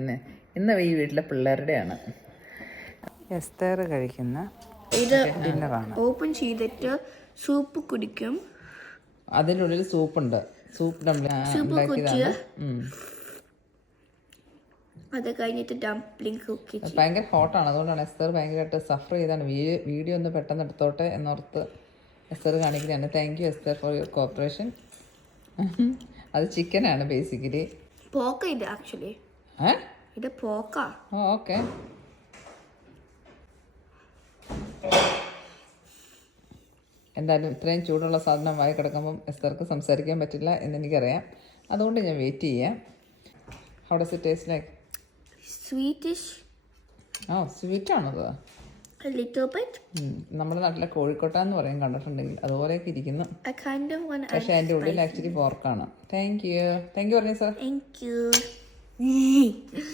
ഇന്ന് ഈ വീട്ടിലെ പിള്ളേരുടെയാണ്. എസ്തർ കഴിക്കുന്ന ഇത് ഡിന്നറാണ്. ഓപ്പൺ ചെയ്തിട്ട് സൂപ്പ് കുടിക്കും. അതിനുള്ളിൽ സൂപ്പുണ്ട്. സൂപ്പ് ഉണ്ടാക്കിയതാണ്. അത് കഴിഞ്ഞിട്ട് ഡംപ്ലിംഗ് കുക്ക്. ഭയങ്കര ഹോട്ടാണ്, അതുകൊണ്ടാണ് എസ്തർ ഭയങ്കരമായിട്ട് സഫർ ചെയ്താണ്. വീഡിയോ ഒന്ന് പെട്ടെന്ന് എടുത്തോട്ടെ എന്നോർത്ത് എസ്തർ കാണിക്കുന്നതാണ്. Thank you Esther for your corporation. അത് ചിക്കനാണ് ബേസിക്കലി. പോക്ക ഇത് ആക്ച്വലി. ഇത് പോക്ക. ഓക്കെ. എന്തായാലും ഇത്രയും ചൂടുള്ള സാധനം വായി കിടക്കുമ്പം എസ്തർക്ക് സംസാരിക്കാൻ പറ്റില്ല എന്നെനിക്കറിയാം. അതുകൊണ്ട് ഞാൻ വെയിറ്റ് ചെയ്യാം. How does it taste like? Sweetish. സ്വീറ്റാണത്. നമ്മുടെ നാട്ടിലെ കോഴിക്കോട്ടാന്ന് പറയും കണ്ടിട്ടുണ്ടെങ്കിൽ, അതുപോലെയൊക്കെ ഇരിക്കുന്നു. പക്ഷെ അതിൻ്റെ ഉള്ളിൽ ആക്ച്വലി പോർക്കാണ്. താങ്ക് യു പറഞ്ഞു സാർ. Thank you.